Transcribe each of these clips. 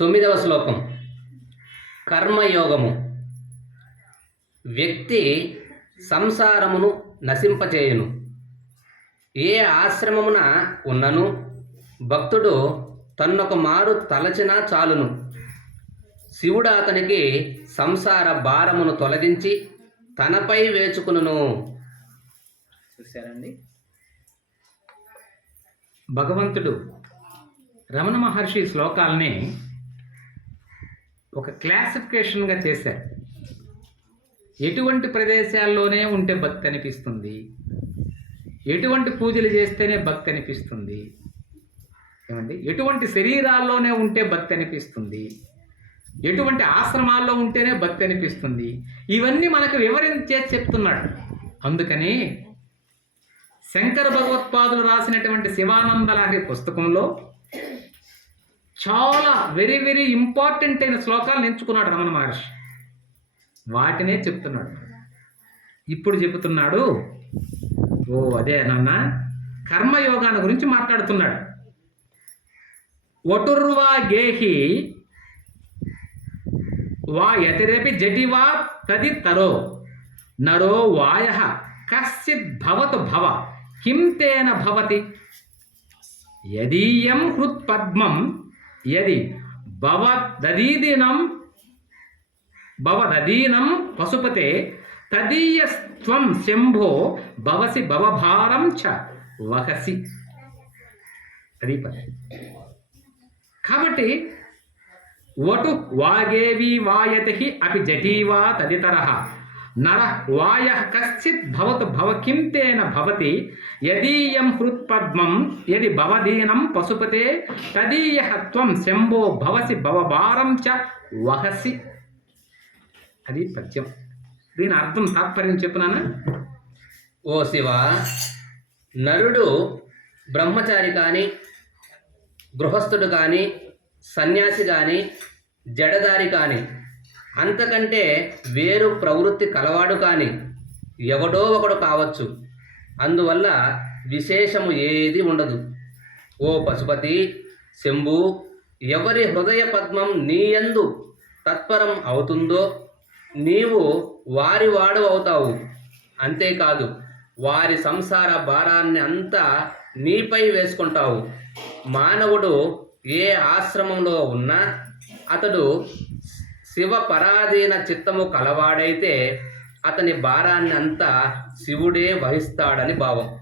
తొమ్మిదవ శ్లోకం. కర్మయోగము. వ్యక్తి సంసారమును నశింపచేయును. ఏ ఆశ్రమమున ఉన్నను భక్తుడు తన్నొక మారు తలచినా చాలును. శివుడు అతనికి సంసార భారమును తొలగించి తనపై వేచుకును చూశారండి? భగవంతుడు రమణ మహర్షి శ్లోకాలని ఒక క్లాసిఫికేషన్గా చేశారు. ఎటువంటి ప్రదేశాల్లోనే ఉంటే భక్తి అనిపిస్తుంది? ఎటువంటి పూజలు చేస్తేనే భక్తి అనిపిస్తుంది? ఏమండి? ఎటువంటి శరీరాల్లోనే ఉంటే భక్తి అనిపిస్తుంది? ఎటువంటి ఆశ్రమాల్లో ఉంటేనే భక్తి అనిపిస్తుంది? ఇవన్నీ మనకు వివరించే చెప్తున్నాడు. అందుకని శంకర భగవత్పాదులు రాసినటువంటి శివానంద లహరి పుస్తకంలో చాలా వెరీ వెరీ ఇంపార్టెంట్ అయిన శ్లోకాలను ఎంచుకున్నాడు రమణ మహర్షి. వాటినే చెప్తున్నాడు. ఇప్పుడు చెబుతున్నాడు ఓ అదే నాన్న కర్మయోగాన్ని గురించి మాట్లాడుతున్నాడు. వటుర్వా గేహి వా యతిరపి జటివా తది తరో నరో వాయ కశ్చిత్ భవతు భవ కిం తేన భవతి? యదీయం హృత్పద్మం యది భవదీదినం భవదీనం పశుపతే తదీయస్త్వం శంభో భవసి భవభారం చ వహసి. అది కాబట్టి వటు వాగేవి వాయతి అపి జటీవా తదితర నర వాయ కశ్చిత్ భవతు భవ కిం తేన భవతి యదీయం హృత్పద్మం యది భవదీనం పశుపతే తదీయ త్వం శంభో భవసి భవభారం చ వహసి. అది పద్యం. దీని అర్థం తాత్పర్యం చెప్పునానా? ఓ శివ నరుడు బ్రహ్మచారి కానీ గృహస్థుడు కానీ సన్యాసి కానీ జడదారి కానీ అంతకంటే వేరు ప్రవృత్తి కలవాడు కానీ ఎవడో ఒకడు కావచ్చు. అందువల్ల విశేషము ఏది ఉండదు. ఓ పశుపతి శంభు ఎవరి హృదయ పద్మం నీయందు తత్పరం అవుతుందో నీవు వారి వాడు అవుతావు. అంతేకాదు వారి సంసార భారాన్ని అంతా నీపై వేసుకుంటావు. మానవుడు ఏ ఆశ్రమంలో ఉన్నా అతడు శివ పరాధీన చిత్తము కలవాడైతే అతని భారాన్ని అంతా శివుడే వహిస్తాడని భావం.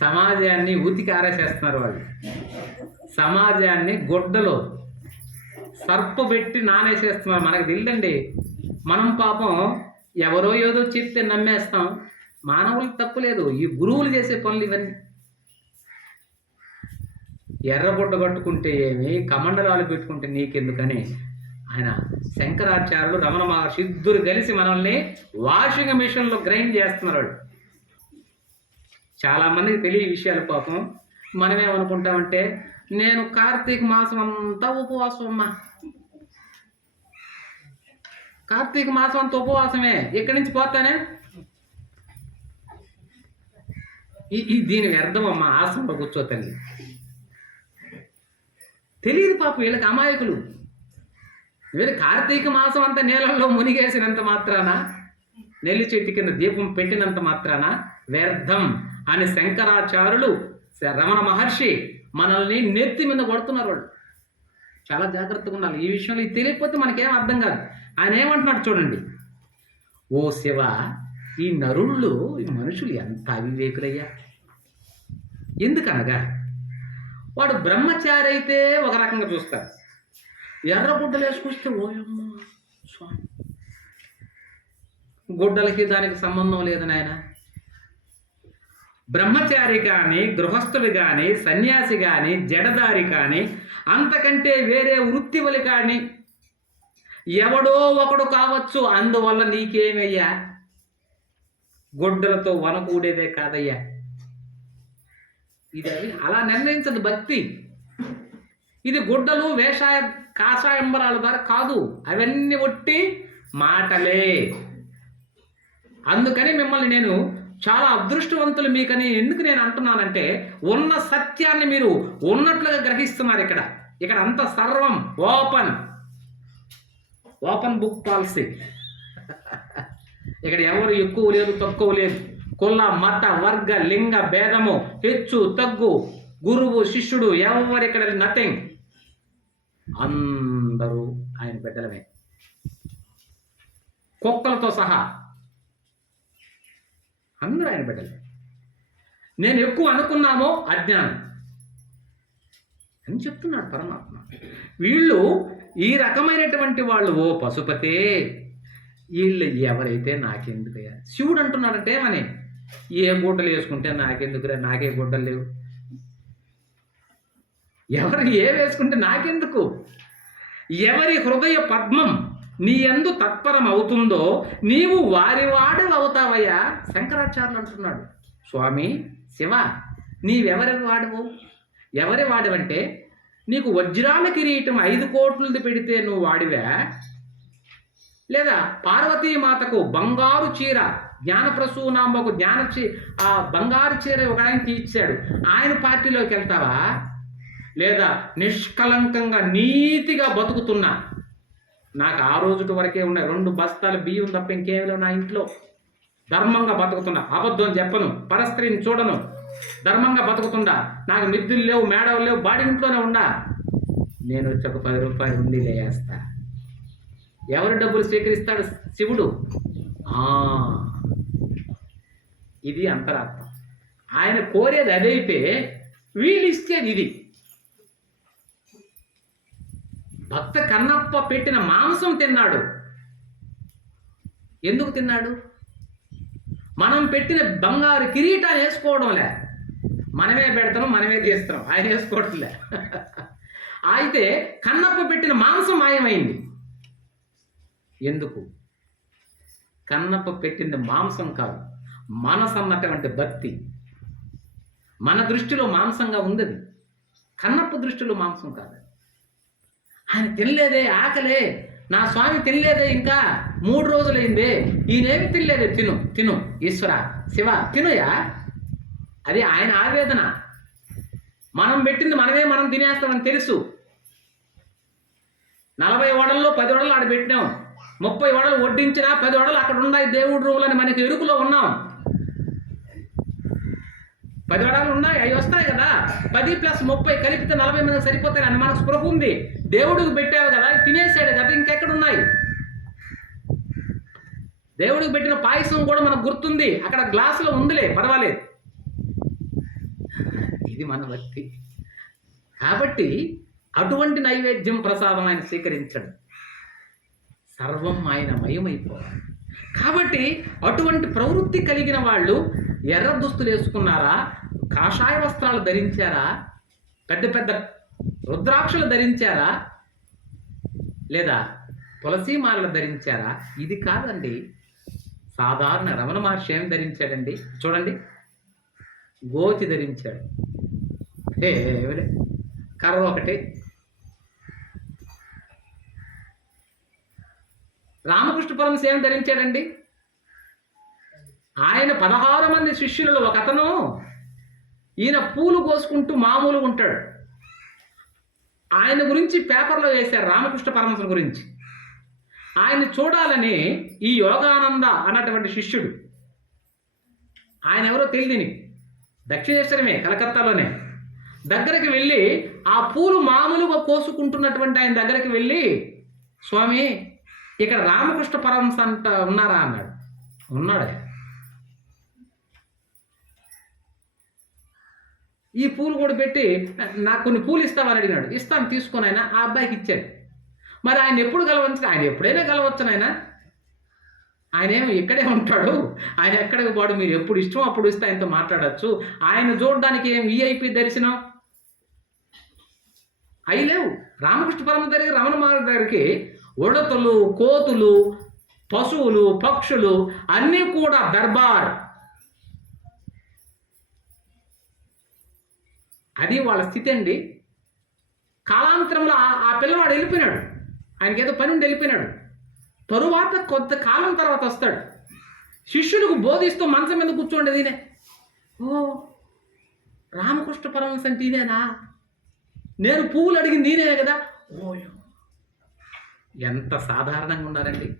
సమాజాన్ని ఉతికి ఆరేసేస్తున్నారు వాళ్ళు. సమాజాన్ని గొడ్డలో సర్పు పెట్టి నానేసేస్తున్నారు. మనకు తెలియదండి. మనం పాపం ఎవరో ఏదో చెప్తే నమ్మేస్తాం. మానవులకు తప్పు లేదు. ఈ గురువులు చేసే పనులు ఇవన్నీ. ఎర్రబుడ్డ కట్టుకుంటే ఏమి కమండలాలు పెట్టుకుంటే నీకెందుకని ఆయన శంకరాచార్యులు రమణ మహర్షి ఇద్దరు కలిసి మనల్ని వాషింగ్ మిషన్లో గ్రైండ్ చేస్తున్నారు. వాళ్ళు. చాలా మందికి తెలియ విషయాలు పాపం. మనమేమనుకుంటామంటే నేను కార్తీక మాసం అంతా ఉపవాసం అమ్మా. కార్తీక మాసం అంతా ఉపవాసమే. ఇక్కడి నుంచి పోతానే? ఈ దీని వ్యర్థం అమ్మా ఆశ్రమంలో కూర్చో తల్లి. తెలియదు పాప వీళ్ళకి అమాయకులు. వీళ్ళు కార్తీక మాసం అంతా నీళ్ళల్లో మునిగేసినంత మాత్రాన నెల్లి చెట్టు కింద దీపం పెట్టినంత మాత్రాన వ్యర్థం అని శంకరాచార్యులు శ- రమణ మహర్షి మనల్ని నెత్తి మీద కొడుతున్నారు వాళ్ళు. చాలా జాగ్రత్తగా ఉండాలి. ఈ విషయంలో ఇది తెలియకపోతే మనకేం అర్థం కాదు. ఆయన ఏమంటున్నాడు చూడండి. ఓ శివ ఈ నరుళ్ళు ఈ మనుషులు ఎంత అవివేకులయ్యా. ఎందుకనగా వాడు బ్రహ్మచారి అయితే ఒక రకంగా చూస్తారు. ఎర్ర గుడ్డలు వేసుకొస్తే ఓయమ్మ స్వామి. గుడ్డలకి దానికి సంబంధం లేదు నాయన. బ్రహ్మచారి కానీ గృహస్థుడు కానీ సన్యాసి కానీ జడదారి కానీ అంతకంటే వేరే వృత్తివలి కానీ ఎవడో ఒకడు కావచ్చు. అందువల్ల నీకేమయ్యా? గొడ్డలతో వనకూడేదే కాదయ్యా. ఇది అలా నిర్ణయించదు భక్తి. ఇది గుడ్డలు వేషాయ కాషాయంబరాల ద్వారా కాదు. అవన్నీ ఒట్టి మాటలే. అందుకని మిమ్మల్ని నేను చాలా అదృష్టవంతులు మీకని ఎందుకు నేను అంటున్నానంటే ఉన్న సత్యాన్ని మీరు ఉన్నట్లుగా గ్రహిస్తున్నారు ఇక్కడ. ఇక్కడ అంత సర్వం ఓపెన్. Open book policy. ఇక్కడ ఎవరు ఎక్కువ లేదు తక్కువ లేదు. కుల మత వర్గ లింగ భేదము హెచ్చు తగ్గు గురువు శిష్యుడు ఎవరు ఇక్కడ నథింగ్ అందరూ ఆయన బిడ్డలమే. కుక్కలతో సహా అందరూ ఆయన బిడ్డలే. నేను ఎక్కువ అనుకున్నామో అజ్ఞానం. అని చెప్తున్నాడు పరమాత్మ. వీళ్ళు ఈ రకమైనటువంటి వాళ్ళు ఓ పశుపతే వీళ్ళు ఎవరైతే నాకెందుకయ్యా? శివుడు అంటున్నాడంటే ఏమని? ఏ గుడ్డలు వేసుకుంటే నాకెందుకురా? నాకే గుడ్డలు లేవు. ఎవరు ఏ వేసుకుంటే నాకెందుకు? ఎవరి హృదయ పద్మం నీ ఎందు తత్పరం అవుతుందో నీవు వారి వాడు అవుతావయ్యా శంకరాచార్యులు అంటున్నాడు. స్వామి శివ నీవెవరి వాడువు? ఎవరి వాడవంటే నీకు వజ్రాల కిరీటం ఐదు కోట్లది పెడితే నువ్వు వాడివా? లేదా పార్వతీమాతకు బంగారు చీర జ్ఞానప్రసూనాంబకు జ్ఞాన ఆ బంగారు చీర ఒక ఆయన తీర్చాడు. ఆయన పార్టీలోకి వెళ్తావా? లేదా నిష్కలంకంగా నీతిగా బతుకుతున్నా నాకు ఆ రోజుటి వరకే ఉన్నాయి రెండు బస్తాల బియ్యం తప్ప ఇంకేమీ నా ఇంట్లో. ధర్మంగా బతుకుతున్నా. అబద్ధం చెప్పను. పరస్త్రీని చూడను. ధర్మంగా బతుకుతుండా నాకు మిద్దులు లేవు మేడలు లేవు బాడీ ఇంట్లోనే ఉండా నేను వచ్చి ఒక పది రూపాయలు ఉండి లేస్తా ఎవరు డబ్బులు స్వీకరిస్తాడు? శివుడు. ఆ, ఇది అంతరాత్మ ఆయన కోరేది అదైతే వీళ్ళు ఇచ్చేది ఇది భక్త కన్నప్ప పెట్టిన మాంసం తిన్నాడు. ఎందుకు తిన్నాడు? మనం పెట్టిన బంగారు కిరీటాన్ని వేసుకోవడంలే మనమే పెడతాం మనమే తీస్తున్నాం ఆయన వేసుకోవట్లే. అయితే కన్నప్ప పెట్టిన మాంసం మాయమైంది. ఎందుకు? కన్నప్ప పెట్టింది మాంసం కాదు. మనసు అన్నటువంటి భక్తి. మన దృష్టిలో మాంసంగా ఉంది కన్నప్ప దృష్టిలో మాంసం కాదు. ఆయన తినలేదే ఆకలే. నా స్వామి తినలేదే ఇంకా. మూడు రోజులైందే. ఈయనేమి తినలేదే? తిను తిను. ఈశ్వర శివ తినుయా? అది ఆయన ఆవేదన. మనం పెట్టింది మనమే మనం తినేస్తామని తెలుసు. నలభై ఓడల్లో పది ఓడలు ఆడ పెట్టినాం. ముప్పై ఓడలు వడ్డించినా పది ఓడలు అక్కడ ఉన్నాయి దేవుడు రూములని మనకి ఎరుకులో ఉన్నాం. పది వరాలు ఉన్నాయి అవి వస్తాయి కదా. పది ప్లస్ ముప్పై కలిపితే నలభై మంది సరిపోతాయి అని మనకు స్పృహ ఉంది. దేవుడికి పెట్టావు కదా తినేసాడు కదా ఇంకెక్కడ ఉన్నాయి దేవుడికి పెట్టిన పాయసం కూడా మనకు గుర్తుంది. అక్కడ గ్లాసులో ఉందిలే పర్వాలేదు. ఇది మన భక్తి. కాబట్టి అటువంటి నైవేద్యం ప్రసాదం ఆయన స్వీకరించడు. సర్వం ఆయన మయమైపోవాలి. కాబట్టి అటువంటి ప్రవృత్తి కలిగిన వాళ్ళు ఎర్ర దుస్తులు వేసుకున్నారా? కాషాయ వస్త్రాలు ధరించారా? పెద్ద పెద్ద రుద్రాక్షలు ధరించారా? లేదా తులసి మాలలు ధరించారా? ఇది కాదండి. సాధారణ రమణ మహర్షి ఏం ధరించాడండి? చూడండి. గోతి ధరించాడు. ఏ కర్ర ఒకటి. రామకృష్ణ పరమశ ఏం ధరించాడండి? ఆయన పదహారు మంది శిష్యులలో ఒక అతను ఈయన పూలు కోసుకుంటూ మామూలు ఉంటాడు. ఆయన గురించి పేపర్లో వేశారు రామకృష్ణ పరమశుల గురించి. ఆయన చూడాలని ఈ యోగానంద అన్నటువంటి శిష్యుడు ఆయన ఎవరో తెలియదు దక్షిణేశ్వరమే కలకత్తాలోనే. దగ్గరికి వెళ్ళి ఆ పూలు మామూలుగా కోసుకుంటున్నటువంటి ఆయన దగ్గరికి వెళ్ళి స్వామి ఇక్కడ రామకృష్ణ పరమశ అంట ఉన్నారా? అన్నాడు. ఉన్నాడే. ఈ పూలు కూడా పెట్టి నాకు కొన్ని పూలు ఇస్తామని అడిగినాడు. ఇస్తాను తీసుకొని ఆయన ఆ అబ్బాయికి ఇచ్చాడు. మరి ఆయన ఎప్పుడు కలవచ్చు ఆయన ఎప్పుడైనా కలవచ్చు ఆయన ఆయన ఏమో ఇక్కడే ఉంటాడు. ఆయన ఎక్కడికి పోడు? మీరు ఎప్పుడు ఇష్టం అప్పుడు ఇస్తే ఆయనతో మాట్లాడచ్చు. ఆయన చూడడానికి ఏం విఐపి దర్శనం? అయి లేవు. రామకృష్ణ పరమ దగ్గర రమణ మహర్షి దగ్గరికి ఉడతలు కోతులు పశువులు పక్షులు అన్నీ కూడా దర్బార్. అది వాళ్ళ స్థితి అండి. కాలాంతరంలో ఆ- ఆ పిల్లవాడు వెళ్ళిపోయినాడు. ఆయనకి ఏదో పని ఉండి వెళ్ళిపోయినాడు. తరువాత కొంత కాలం తర్వాత వస్తాడు. శిష్యులకు బోధిస్తూ మంచం మీద కూర్చోండి ఈయనే. ఓ రామకృష్ణ పరమహంస అంటే ఈయనేనా? నేను పువ్వులు అడిగింది నేనే కదా? ఓయో ఎంత సాధారణంగా ఉన్నారండి.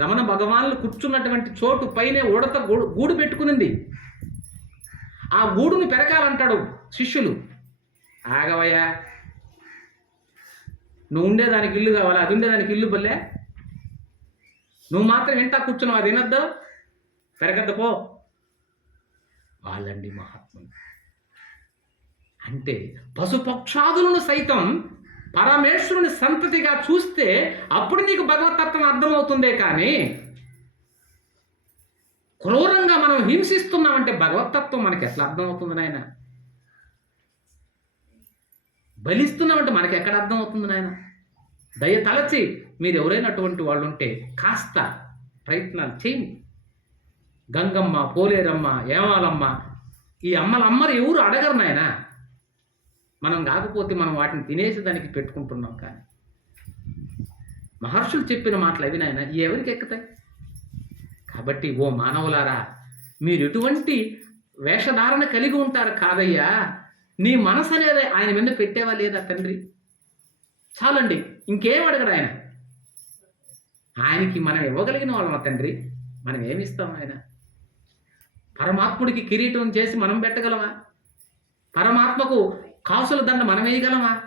రమణ భగవాన్లు కూర్చున్నటువంటి చోటు పైనే ఉడత గూడు గూడు పెట్టుకునింది. ఆ గూడుని పెరకాలంటాడు శిష్యులు. ఆగవయ్యా. నువ్వు ఉండేదానికి ఇల్లు కావాలా? అది ఉండేదానికి ఇల్లు బల్లే? నువ్వు మాత్రం ఇంటా కూర్చున్నావు అది వినొద్దు? పెరగద్దు పో. వాళ్ళండి మహాత్ములు. అంటే పశుపక్షాదులను సైతం పరమేశ్వరుని సంతతిగా చూస్తే అప్పుడు నీకు భగవతత్వం అర్థమవుతుందే కానీ క్రూరంగా మనం హింసిస్తున్నామంటే భగవతత్వం మనకి ఎట్లా అర్థమవుతుంది నాయన? బలిస్తున్నామంటే మనకి ఎక్కడ అర్థమవుతుంది నాయన? దయ తలచి మీరు ఎవరైనటువంటి వాళ్ళు ఉంటే కాస్త ప్రయత్నాలు చేయండి గంగమ్మ పోలేరమ్మ ఏమాలమ్మ ఈ అమ్మల అమ్మలు ఎవరు అడగరు నాయన? మనం కాకపోతే మనం వాటిని తినేసి దానికి పెట్టుకుంటున్నాం కానీ. మహర్షులు చెప్పిన మాటలు అవి నాయన ఎవరికి ఎక్కుతాయి? కాబట్టి ఓ మానవులారా మీరు ఎటువంటి వేషధారణ కలిగి ఉంటారు కాదయ్యా. నీ మనసు అనేది ఆయన మీద పెట్టేవా లేదా తండ్రి? చాలండి ఇంకేం అడగడు ఆయన. ఆయనకి మనం ఇవ్వగలిగిన వాళ్ళం తండ్రి? మనం ఏమిస్తాం ఆయన? పరమాత్ముడికి కిరీటం చేసి మనం పెట్టగలమా? పరమాత్మకు కాసుల దండ మనం వేయగలమా?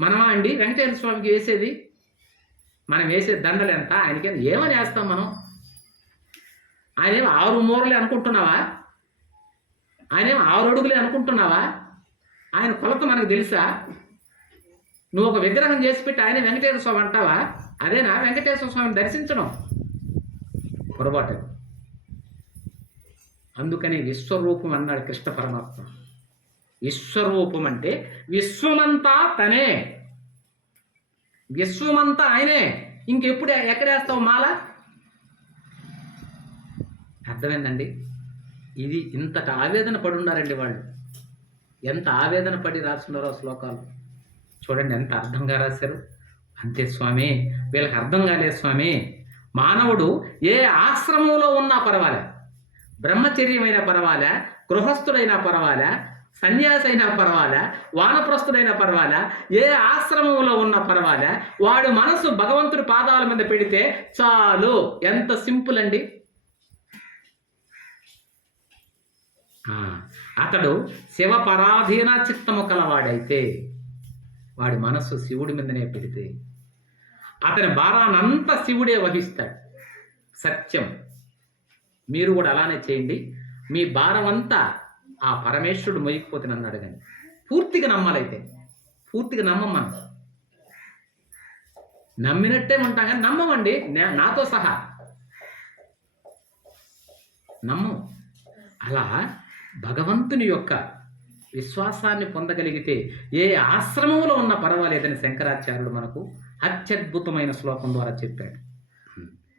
మనమా అండి? వెంకటేశ్వర స్వామికి వేసేది? మనం వేసే దండలు ఎంత? ఆయనకి ఏమని వేస్తాం మనం? ఆయన ఆరు మూరలే అనుకుంటున్నావా? ఆయన ఆరు అడుగులే అనుకుంటున్నావా? ఆయన కొలత మనకు తెలుసా? నువ్వు ఒక విగ్రహం చేసి పెట్టి ఆయన వెంకటేశ్వర స్వామి అంటావా? అదేనా? వెంకటేశ్వర స్వామిని దర్శించడం పొరపాటు. అందుకని విశ్వరూపం అన్నాడు కృష్ణ పరమాత్మ. విశ్వరూపం అంటే విశ్వమంతా తనే. విశ్వమంతా ఆయనే. ఇంకెప్పుడు ఎక్కడేస్తావు మాల? అర్థమైందండి? ఇది ఇంతటి ఆవేదన పడి ఉన్నారండి వాళ్ళు. ఎంత ఆవేదన పడి రాస్తున్నారో శ్లోకాలు? చూడండి ఎంత అర్థంగా రాశారు. అంతే స్వామి వీళ్ళకి అర్థం కాలేదు స్వామి. మానవుడు ఏ ఆశ్రమంలో ఉన్నా పర్వాలే. బ్రహ్మచర్యమైనా పర్వాలే గృహస్థుడైనా పర్వాలే సన్యాసి అయినా పర్వాలే వానప్రస్థుడైనా పర్వాలే ఏ ఆశ్రమంలో ఉన్నా పర్వాలే వాడు మనసు భగవంతుడి పాదాల మీద పెడితే చాలు. ఎంత సింపుల్ అండి. అతడు శివ పరాధీన చిత్తము కలవాడైతే వాడి మనస్సు శివుడి మీదనే పెడితే అతని భారానంతా శివుడే వహిస్తాడు. సత్యం. మీరు కూడా అలానే చేయండి. మీ భారం అంతా ఆ పరమేశ్వరుడు మొయ్యకపోతే నన్ను అడగండి. పూర్తిగా నమ్మాలైతే. పూర్తిగా నమ్మం నమ్మినట్టే ఉంటాం కానీ నమ్మమండి. నాతో సహా. నమ్మం. అలా భగవంతుని యొక్క విశ్వాసాన్ని పొందగలిగితే ఏ ఆశ్రమంలో ఉన్న పర్వాలేదని శంకరాచార్యుడు మనకు అత్యద్భుతమైన శ్లోకం ద్వారా చెప్పాడు.